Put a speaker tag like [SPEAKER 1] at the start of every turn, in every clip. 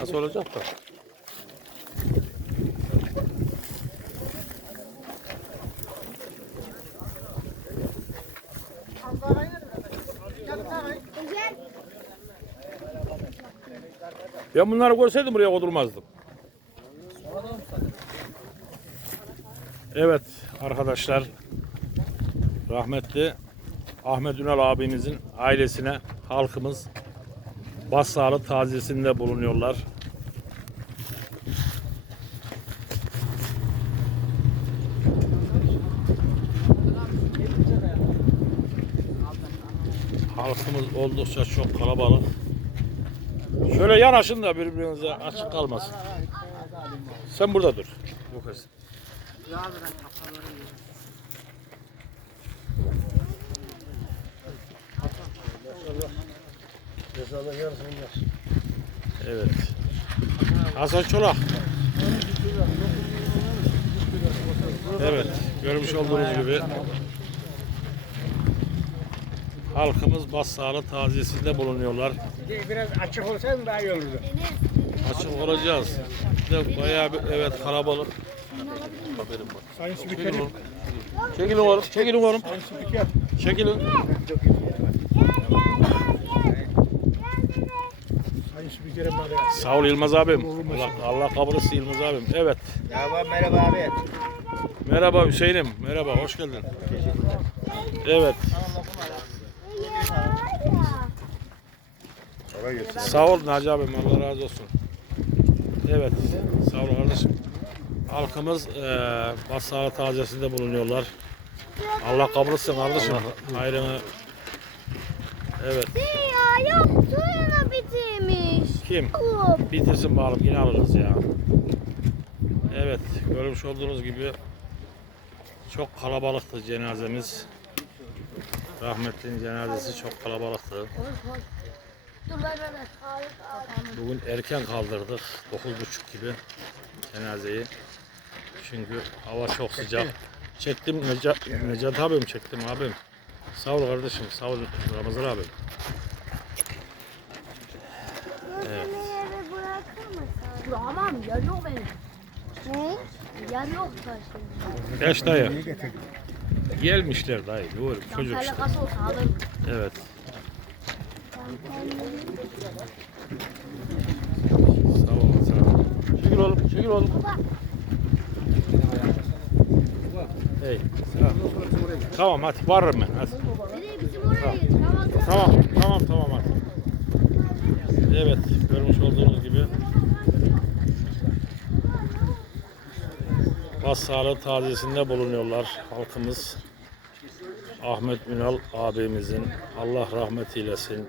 [SPEAKER 1] Nasıl olacak da? Ben bunları görseydim buraya kodurmazdım. Evet arkadaşlar rahmetli Ahmet Ünal abimizin ailesine halkımız başsağlık taziyesinde bulunuyorlar. Halkımız oldukça çok kalabalık. Şöyle yanaşın da birbirinize açık kalmasın. Sen burada dur. Bu kız. Evet. Hasan Çolak. Evet. Görmüş olduğunuz gibi halkımız başsağlığı taziyesinde bulunuyorlar.
[SPEAKER 2] Biraz açık olsaydı daha iyi olurdu.
[SPEAKER 1] Açık olacağız. Bir de bayağı bir evet kalabalık. Haberim var.
[SPEAKER 2] Sayın
[SPEAKER 1] oğlum. Çekilin oğlum. Çekilin oğlum. Çekilin. Sağ ol Yılmaz abim. Allah, Allah kabul etsin Yılmaz abim. Evet.
[SPEAKER 3] Ya merhaba abi.
[SPEAKER 1] Merhaba Hüseyin'im. Merhaba. Hoş geldin. Evet. Sağ ol Naci abim. Allah razı olsun. Evet. Sağ ol kardeşim. Halkımız eee Bassara tazesinde bulunuyorlar. Allah kabul etsin kardeşim. Hayrını. Evet.
[SPEAKER 4] Ya yok suyunu bitirmiş.
[SPEAKER 1] Kim?
[SPEAKER 4] Kup.
[SPEAKER 1] Bitirsin bakalım yine alırız ya. Evet görmüş olduğunuz gibi çok kalabalıktı cenazemiz. Rahmetlinin cenazesi çok kalabalıktı. Bugün erken kaldırdık. 9.30 gibi cenazeyi. Çünkü hava çok sıcak. Çektim Necat, Necat abim çektim abim. Sağ ol kardeşim sağ ol Ramazan abim. Evet.
[SPEAKER 5] Tamam yer yok benim.
[SPEAKER 4] Ne?
[SPEAKER 5] Yer yok taşın.
[SPEAKER 1] Beş dayı. Gelmişler dayı. Doğru çocuk işte.
[SPEAKER 5] Alakası olsa alırım.
[SPEAKER 1] Evet. Sağ ol Hasan abi. Çekil oğlum, çekil oğlum. Hey, tamam. Hadi varırım ben hadi. Tamam, tamam, tamam hadi. Evet, görmüş olduğunuz gibi Başsağlığı taziyesinde bulunuyorlar halkımız. Ahmet Ünal abimizin Allah rahmet eylesin.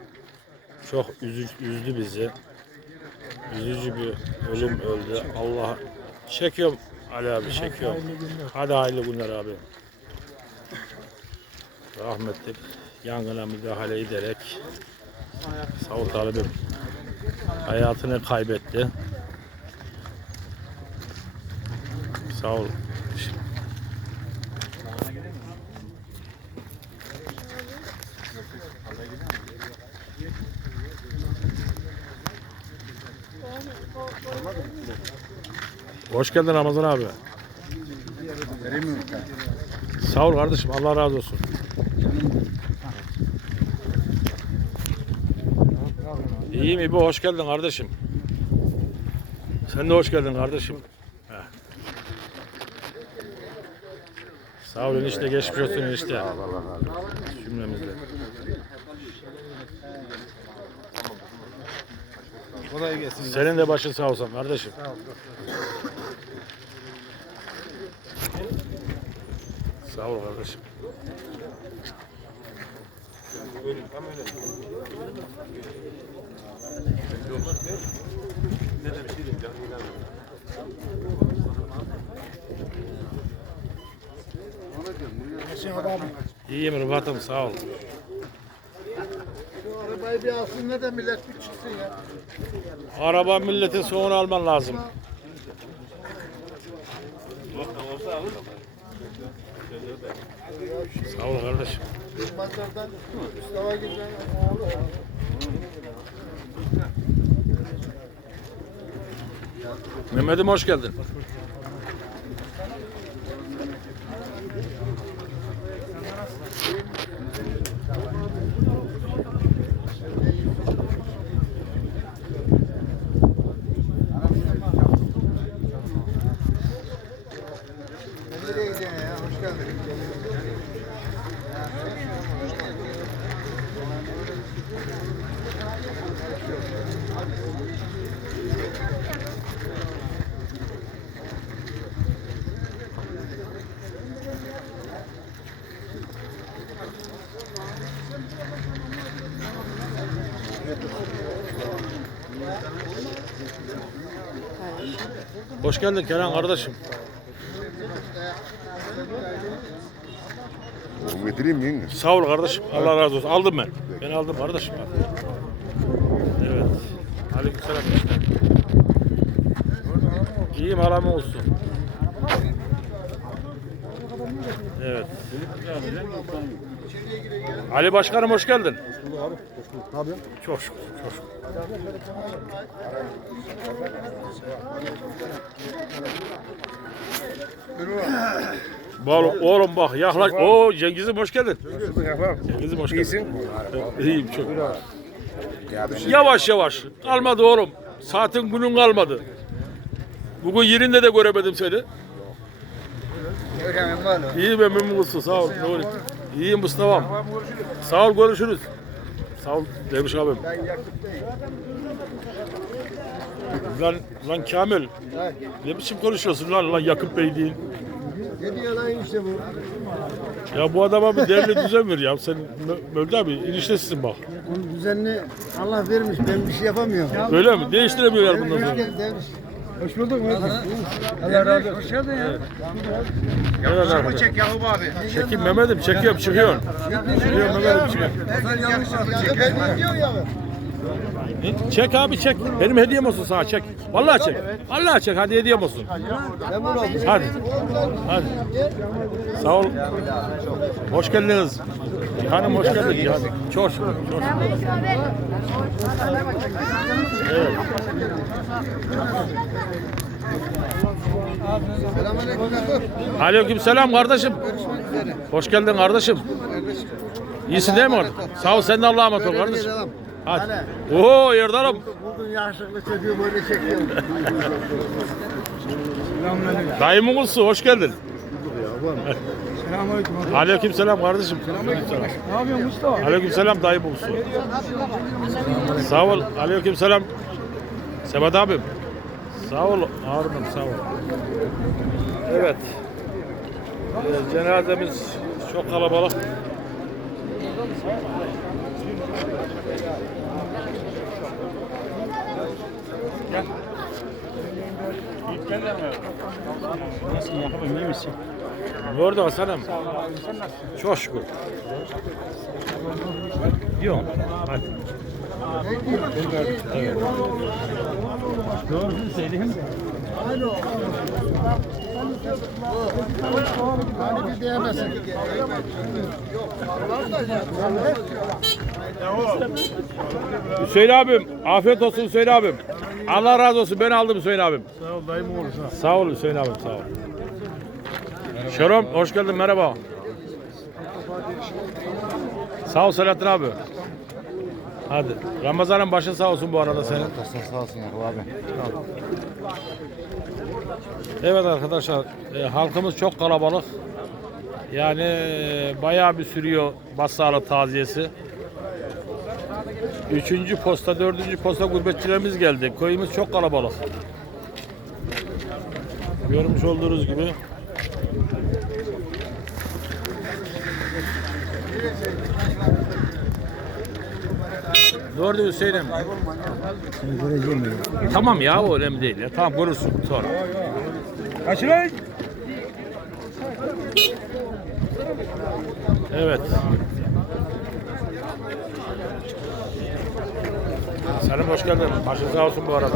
[SPEAKER 1] Çok üzü, üzdü bizi. Üzücü bir ölüm öldü. Allah çekiyorum Ali abi çekiyorum. Hadi hayırlı günler abi. Rahmetli yangına müdahale ederek sağ ol talibim hayatını kaybetti. Sağ ol. Hoş geldin Ramazan abi. Sağ ol kardeşim. Allah razı olsun. İyiyim İbo. Hoş geldin kardeşim. Sen de hoş geldin kardeşim. Heh. Sağ ol enişte. Geçmiş olsun enişte. Cümlemizde.
[SPEAKER 3] Kolay gelsin.
[SPEAKER 1] Senin de başın sağ olsun kardeşim. Sağ ol kardeşim.
[SPEAKER 2] Nasılsın adam?
[SPEAKER 1] İyiyim Rıfat'ım sağ ol.
[SPEAKER 3] Şu arabayı bir alsın ne de millet bir çıksın ya.
[SPEAKER 1] Araba milletin soğunu alman lazım. Sağ ol kardeşim.
[SPEAKER 3] Pazardan Mustafa.
[SPEAKER 1] Mehmet'im hoş geldin.
[SPEAKER 3] Hoş geldin
[SPEAKER 1] Kenan kardeşim.
[SPEAKER 6] Onu getireyim mi yenge?
[SPEAKER 1] Sağ ol kardeşim. Allah razı olsun. Aldım ben. Ben aldım kardeşim. Evet. Aleykümselam. İyiyim halam olsun. Evet. Ali Başkanım hoş geldin.
[SPEAKER 6] Abi.
[SPEAKER 1] Çok şükür. Çok şükür. Bal, oğlum bak yaklaş. Oo Cengiz'im hoş geldin. Cengiz'im hoş geldin. İyisin. İyiyim çok. Yavaş yavaş. Kalmadı oğlum. Saatin günün kalmadı. Bugün yerinde de göremedim seni. İyi be memnun olsun sağ ol. Ne olur. İyiyim Mustafa'm. Sağ ol görüşürüz. Sağ ol Demiş abim. Lan, lan Kamil. Ne biçim konuşuyorsun lan lan Yakup Bey değil.
[SPEAKER 3] Ne diyor lan işte bu?
[SPEAKER 1] Ya bu adama bir devlet düzen ver ya. Sen Mö- Mövlü abi eniştesisin bak.
[SPEAKER 3] Bunun düzenini Allah vermiş. Ben bir şey yapamıyorum.
[SPEAKER 1] Öyle mi? Değiştiremiyorlar bundan sonra.
[SPEAKER 3] Demiş.
[SPEAKER 2] Hoş bulduk.
[SPEAKER 3] Allah razı olsun. Hoş geldin ya.
[SPEAKER 1] Evet arkadaşlar.
[SPEAKER 3] Çek Yakup abi.
[SPEAKER 1] Çekim Mehmet'im çekiyorum çıkıyorsun. Çıkıyorum Mehmet'im
[SPEAKER 3] ya?
[SPEAKER 1] Çek abi çek. Benim hediyem olsun sana çek. Vallahi çek. Vallahi çek hadi hediyem olsun. Hadi. Hadi. Sağ ol. Hoş geldiniz. Hanım hoş geldin. Çok şükür. Çok. Evet.
[SPEAKER 3] Selamünaleyküm Yakup.
[SPEAKER 1] Aleyküm selam kardeşim. Hoş geldin kardeşim. İyisin değil mi kardeşim? Sağ ol sen de Allah'a emanet ol kardeşim. Hadi. Oo Yerdar'ım.
[SPEAKER 3] Bugün yaşlıklı çocuğu böyle çekiyor.
[SPEAKER 1] Dayımın olsun hoş geldin.
[SPEAKER 2] Selamünaleyküm.
[SPEAKER 1] Aleyküm selam kardeşim. Aleyküm selam.
[SPEAKER 2] Ne yapıyorsun Mustafa?
[SPEAKER 1] Aleyküm selam dayım olsun. Sağ ol. Aleyküm selam. Sebat abim. Sağ ol Harun'um sağ ol. Evet. Ee, cenazemiz çok kalabalık.
[SPEAKER 2] Nasılsın Yakup'um iyi misin?
[SPEAKER 1] Orada Hasan'ım. Çok şükür. Yok. Hadi.
[SPEAKER 2] Doğrusunu söyleyeyim.
[SPEAKER 3] Hani bir diyemezsin.
[SPEAKER 1] Hüseyin abim. Afiyet olsun Hüseyin abim. Allah razı olsun. Ben aldım Hüseyin abim.
[SPEAKER 2] Sağ ol dayım oğlu sağ ol.
[SPEAKER 1] Sağ ol Hüseyin abim sağ ol. Şerom hoş geldin merhaba. Sağ ol Selahattin abi. Hadi. Ramazan'ın başın sağ olsun bu arada senin.
[SPEAKER 3] Sağ olsun abi.
[SPEAKER 1] Evet arkadaşlar e, halkımız çok kalabalık. Yani e, bayağı bir sürüyor Basarlı taziyesi. Üçüncü posta, dördüncü posta gurbetçilerimiz geldi. Köyümüz çok kalabalık. Görmüş olduğunuz gibi. Doğru Hüseyin'im. Tamam ya o önemli değil ya. Tamam görürsün sonra.
[SPEAKER 2] Kaç lan?
[SPEAKER 1] Evet. Selim hoş geldin. Başın sağ olsun bu arada.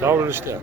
[SPEAKER 1] Sağ olun işte.